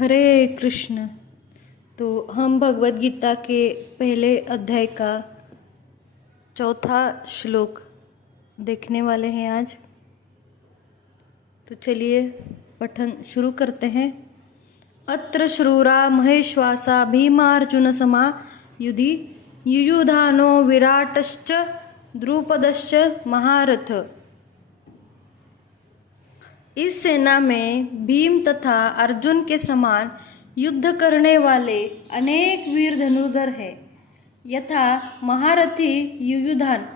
हरे कृष्ण। तो हम भगवद गीता के पहले अध्याय का चौथा श्लोक देखने वाले हैं आज। तो चलिए पठन शुरू करते हैं। अत्र श्रूरा महेश्वासा भीमार्जुन समा युधि युयुधानो विराटश्च द्रुपदश्च महारथ। इस सेना में भीम तथा अर्जुन के समान युद्ध करने वाले अनेक वीर धनुर्धर हैं, यथा महारथी युयुधान,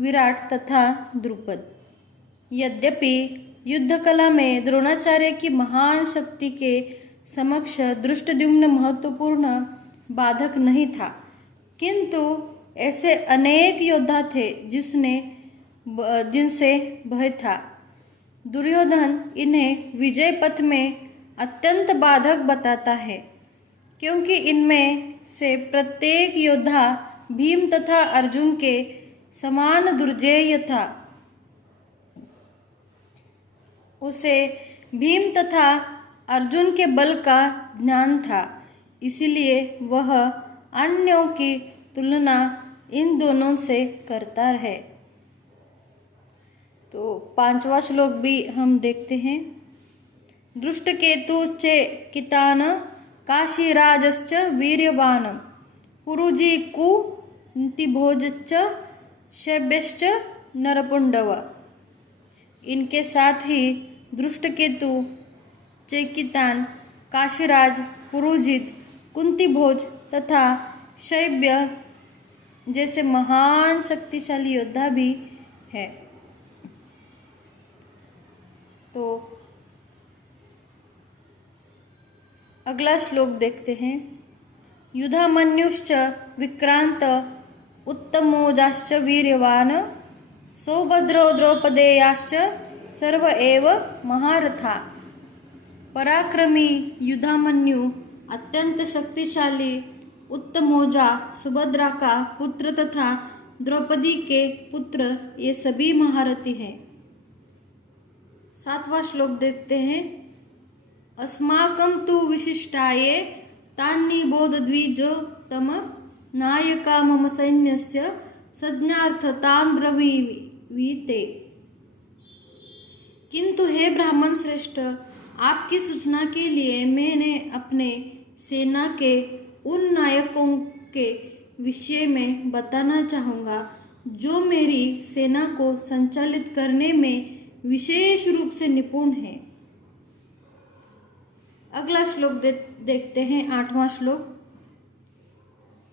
विराट तथा द्रुपद। यद्यपि युद्ध कला में द्रोणाचार्य की महान शक्ति के समक्ष धृष्टद्युम्न महत्वपूर्ण बाधक नहीं था, किंतु ऐसे अनेक योद्धा थे जिनसे भय था। दुर्योधन इन्हें विजय पथ में अत्यंत बाधक बताता है, क्योंकि इनमें से प्रत्येक योद्धा भीम तथा अर्जुन के समान दुर्जेय था। उसे भीम तथा अर्जुन के बल का ज्ञान था, इसलिए वह अन्यों की तुलना इन दोनों से करता है। तो पांचवा श्लोक भी हम देखते हैं। दृष्टकेतु चे कितान काशीराजश्च वीर्यवान पुरुजी कुंतिभोजश्च शैब्यश्च नरपुंडव। इनके साथ ही दृष्टकेतु, चेकितान, काशीराज, पुरुजित, कुंतिभोज तथा शैब्य जैसे महान शक्तिशाली योद्धा भी है। तो अगला श्लोक देखते हैं। युधामन्युश्च विक्रांत उत्तमोजाश्च वीर्यवान सौभद्रो द्रौपदेयाश्च सर्व एव महारथा। पराक्रमी युधामन्यु, अत्यंत शक्तिशाली उत्तमोजा, सुभद्रा का पुत्र तथा द्रौपदी के पुत्र, ये सभी महारथी हैं। सातवां श्लोक देखते हैं। अस्माकं तु विशिष्टाये तान्निबोधद्विजोत्तम नायका मम सैन्यस्य संज्ञार्थतां ब्रवीते। किंतु हे ब्राह्मण श्रेष्ठ, आपकी सूचना के लिए मैंने अपने सेना के उन नायकों के विषय में बताना चाहूँगा जो मेरी सेना को संचालित करने में विशेष रूप से निपुण है। अगला श्लोक देखते हैं। आठवां श्लोक।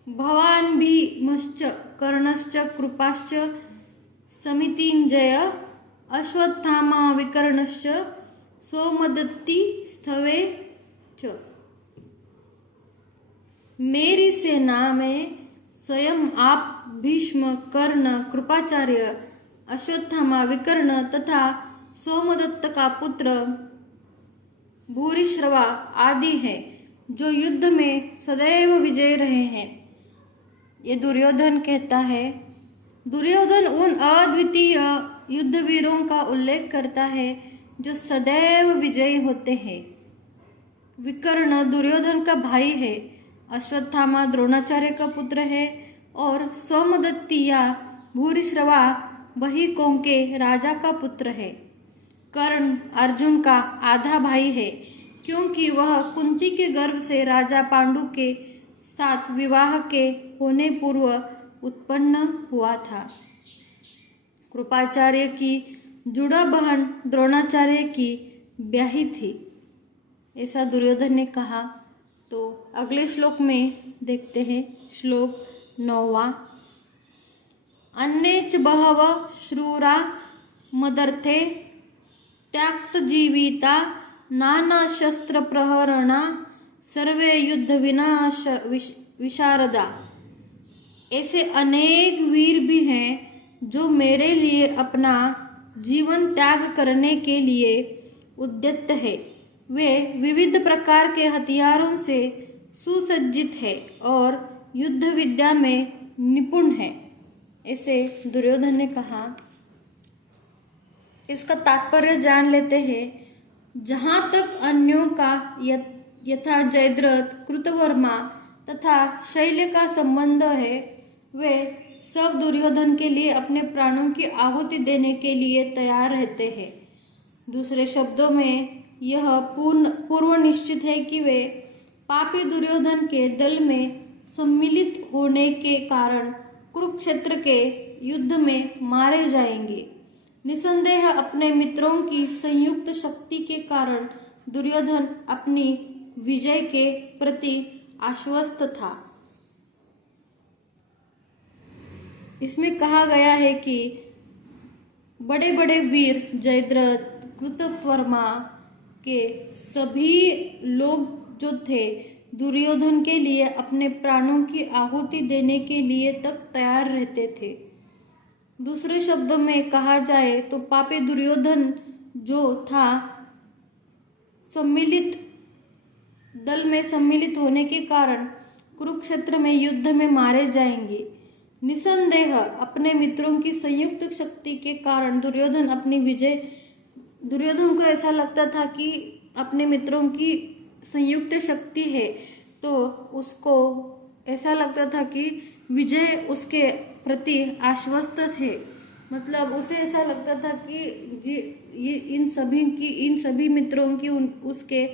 भवान भीमश्च कर्णश्च कृपाश्च समितिंजय अश्वत्थामा विकर्णश्च सोमदत्ति स्थवे च। मेरी सेना में स्वयं आप भीष्म, कर्ण, कृपाचार्य, अश्वत्थामा, विकर्ण तथा सोमदत्त का पुत्र भूरिश्रवा आदि है, जो युद्ध में सदैव विजय रहे हैं। ये दुर्योधन कहता है। दुर्योधन उन अद्वितीय युद्धवीरों का उल्लेख करता है जो सदैव विजयी होते हैं। विकर्ण दुर्योधन का भाई है, अश्वत्थामा द्रोणाचार्य का पुत्र है और सोमदत्ति या भूरिश्रवा बहिकों के राजा का पुत्र है। कर्ण अर्जुन का आधा भाई है, क्योंकि वह कुंती के गर्भ से राजा पांडु के साथ विवाह के होने पूर्व उत्पन्न हुआ था। कृपाचार्य की जुड़ा बहन द्रोणाचार्य की ब्याही थी, ऐसा दुर्योधन ने कहा। तो अगले श्लोक में देखते हैं। श्लोक 9वां। अन्ये च बहव श्रूरा मदर्थे त्याक्त जीविता नाना शस्त्र प्रहरणा सर्वे युद्ध विनाश विशारदा। ऐसे अनेक वीर भी हैं जो मेरे लिए अपना जीवन त्याग करने के लिए उद्यत है। वे विविध प्रकार के हथियारों से सुसज्जित है और युद्ध विद्या में निपुण है, ऐसे दुर्योधन ने कहा। इसका तात्पर्य जान लेते हैं। जहाँ तक अन्यों का यथा जयद्रथ, कृतवर्मा तथा शैल्य का संबंध है, वे सब दुर्योधन के लिए अपने प्राणों की आहुति देने के लिए तैयार रहते हैं। दूसरे शब्दों में यह पूर्व निश्चित है कि वे पापी दुर्योधन के दल में सम्मिलित होने के कारण कुरुक्षेत्र के युद्ध में मारे जाएंगे। निसंदेह अपने मित्रों की संयुक्त शक्ति के कारण दुर्योधन अपनी विजय के प्रति आश्वस्त था। इसमें कहा गया है कि बड़े बड़े वीर जयद्रथ, कृतवर्मा के सभी लोग जो थे दुर्योधन के लिए अपने प्राणों की आहुति देने के लिए तक तैयार रहते थे। दूसरे शब्दों में कहा जाए तो पापी दुर्योधन जो था दल में सम्मिलित होने के कारण कुरुक्षेत्र में युद्ध में मारे जाएंगे। निसंदेह अपने मित्रों की संयुक्त शक्ति के कारण दुर्योधन को ऐसा लगता था कि अपने मित्रों की संयुक्त शक्ति है, तो उसको ऐसा लगता था कि विजय उसके प्रति आश्वस्त थे। मतलब उसे ऐसा लगता था कि इन सभी मित्रों की उसके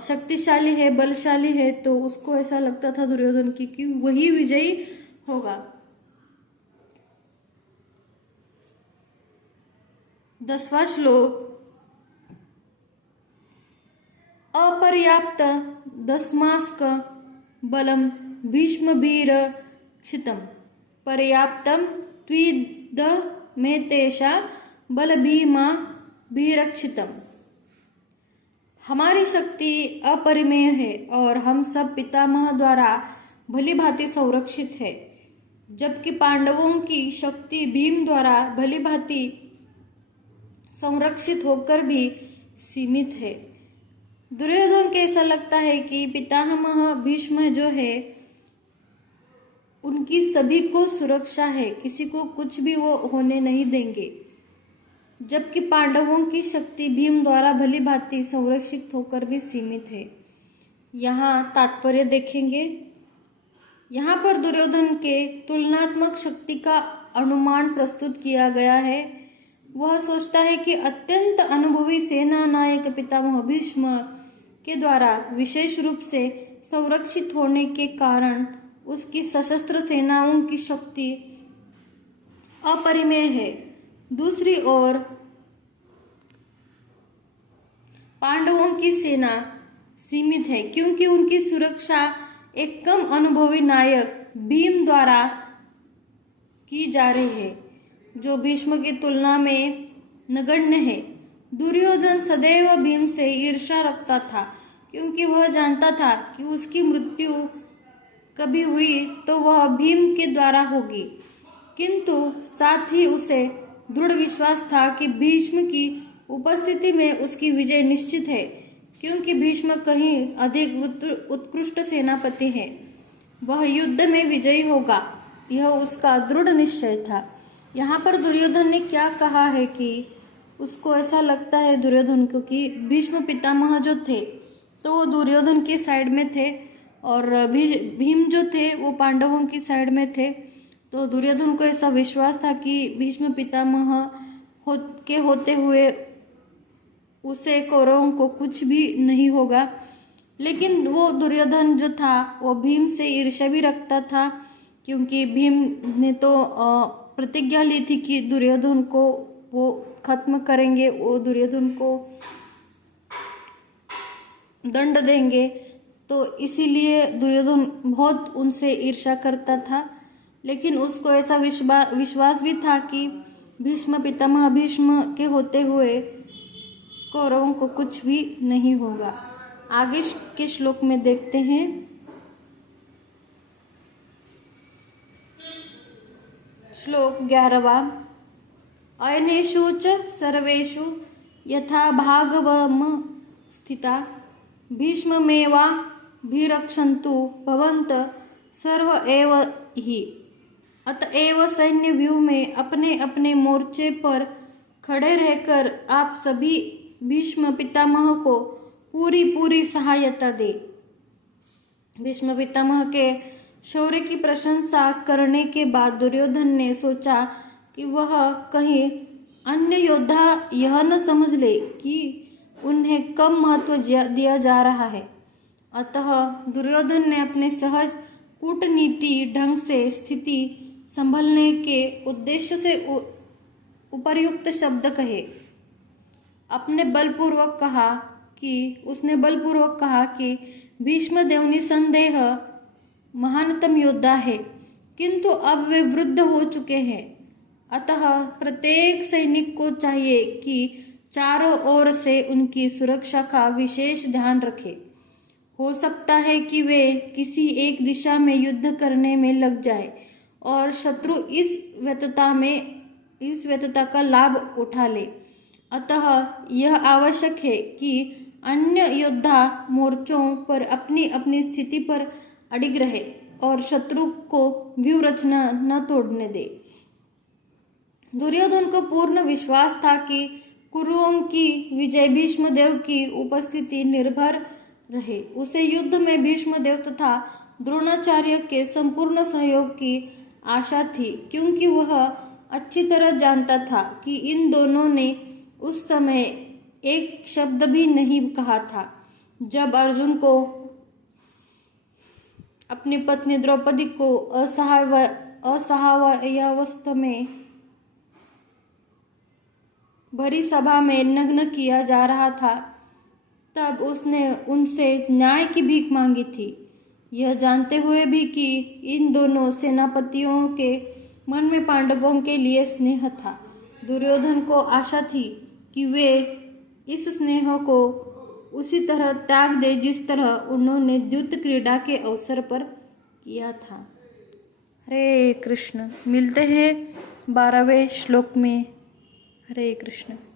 शक्तिशाली है, बलशाली है, तो उसको ऐसा लगता था दुर्योधन की कि वही विजयी होगा। 10वां श्लोक। अपर्याप्त दस्मास्क बलम भीष्मभिरक्षितम् पर्याप्तम त्विद में तेषा बल भीमाभिरक्षितम्। हमारी शक्ति अपरिमेय है और हम सब पितामह द्वारा भली भांति संरक्षित है, जबकि पांडवों की शक्ति भीम द्वारा भली भांति संरक्षित होकर भी सीमित है। दुर्योधन को ऐसा लगता है कि पितामह भीष्म जो है उनकी सभी को सुरक्षा है, किसी को कुछ भी वो होने नहीं देंगे, जबकि पांडवों की शक्ति भीम द्वारा भली भांति संरक्षित होकर भी सीमित है। यहाँ तात्पर्य देखेंगे। यहाँ पर दुर्योधन के तुलनात्मक शक्ति का अनुमान प्रस्तुत किया गया है। वह सोचता है कि अत्यंत अनुभवी सेना नायक पितामह भीष्म के द्वारा विशेष रूप से संरक्षित होने के कारण उसकी सशस्त्र सेनाओं की शक्ति अपरिमेय है। दूसरी ओर पांडवों की सेना सीमित है, क्योंकि उनकी सुरक्षा एक कम अनुभवी नायक भीम द्वारा की जा रही है, जो भीष्म की तुलना में नगण्य है। दुर्योधन सदैव भीम से ईर्ष्या रखता था, क्योंकि वह जानता था कि उसकी मृत्यु कभी हुई तो वह भीम के द्वारा होगी, किंतु साथ ही उसे दृढ़ विश्वास था कि भीष्म की उपस्थिति में उसकी विजय निश्चित है, क्योंकि भीष्म कहीं अधिक उत्कृष्ट सेनापति हैं। वह युद्ध में विजयी होगा, यह उसका दृढ़ निश्चय था। यहाँ पर दुर्योधन ने क्या कहा है कि उसको ऐसा लगता है दुर्योधन को कि भीष्म पितामह जो थे तो वो दुर्योधन के साइड में थे और भीम जो थे वो पांडवों की साइड में थे। तो दुर्योधन को ऐसा विश्वास था कि भीष्म पितामह होते हुए उसे कौरवों को कुछ भी नहीं होगा। लेकिन वो दुर्योधन जो था वो भीम से ईर्ष्या भी रखता था, क्योंकि भीम ने तो प्रतिज्ञा ली थी कि दुर्योधन को वो खत्म करेंगे, वो दुर्योधन को दंड देंगे। तो इसीलिए दुर्योधन बहुत उनसे ईर्ष्या करता था। लेकिन उसको ऐसा विश्वास भी था कि भीष्म पितामह भीष्म के होते हुए कौरवों को कुछ भी नहीं होगा। आगे के श्लोक में देखते हैं। श्लोक 11वां। अयनेषु च सर्वेषु यथा भागवम स्थिता भीष्ममेवाभिरक्षन्तु भवन्त सर्व एव हि। अतएव सैन्य व्यूह में अपने अपने मोर्चे पर खड़े रहकर आप सभी भीष्म पितामह को पूरी पूरी सहायता दे। भीष्म पितामह के शौर्य की प्रशंसा करने के बाद दुर्योधन ने सोचा कि वह कहीं अन्य योद्धा यह न समझ ले कि उन्हें कम महत्व दिया जा रहा है। अतः दुर्योधन ने अपने सहज कूटनीति ढंग से स्थिति संभलने के उद्देश्य से उपर्युक्त शब्द कहे। उसने बलपूर्वक कहा कि भीष्मदेव निसंदेह महानतम योद्धा है, किंतु अब वे वृद्ध हो चुके हैं। अतः प्रत्येक सैनिक को चाहिए कि चारों ओर से उनकी सुरक्षा का विशेष ध्यान रखे। हो सकता है कि वे किसी एक दिशा में युद्ध करने में लग जाए और शत्रु इस व्यस्तता का लाभ उठा ले। अतः यह आवश्यक है कि अन्य योद्धा मोर्चों पर अपनी अपनी स्थिति पर अडिग रहे और शत्रु को व्यूहरचना न तोड़ने दे। दुर्योधन को पूर्ण विश्वास था कि कुरुओं की विजय भीष्मदेव की उपस्थिति निर्भर रहे। उसे युद्ध में भीष्मदेव तथा द्रोणाचार्य के संपूर्ण सहयोग की आशा थी, क्योंकि वह अच्छी तरह जानता था कि इन दोनों ने उस समय एक शब्द भी नहीं कहा था जब अर्जुन को अपनी पत्नी द्रौपदी को असहायावस्था में भरी सभा में नग्न किया जा रहा था। तब उसने उनसे न्याय की भीख मांगी थी, यह जानते हुए भी कि इन दोनों सेनापतियों के मन में पांडवों के लिए स्नेह था। दुर्योधन को आशा थी कि वे इस स्नेह को उसी तरह त्याग दे जिस तरह उन्होंने द्यूत क्रीड़ा के अवसर पर किया था। हरे कृष्ण। मिलते हैं 12वें श्लोक में। हरे कृष्ण।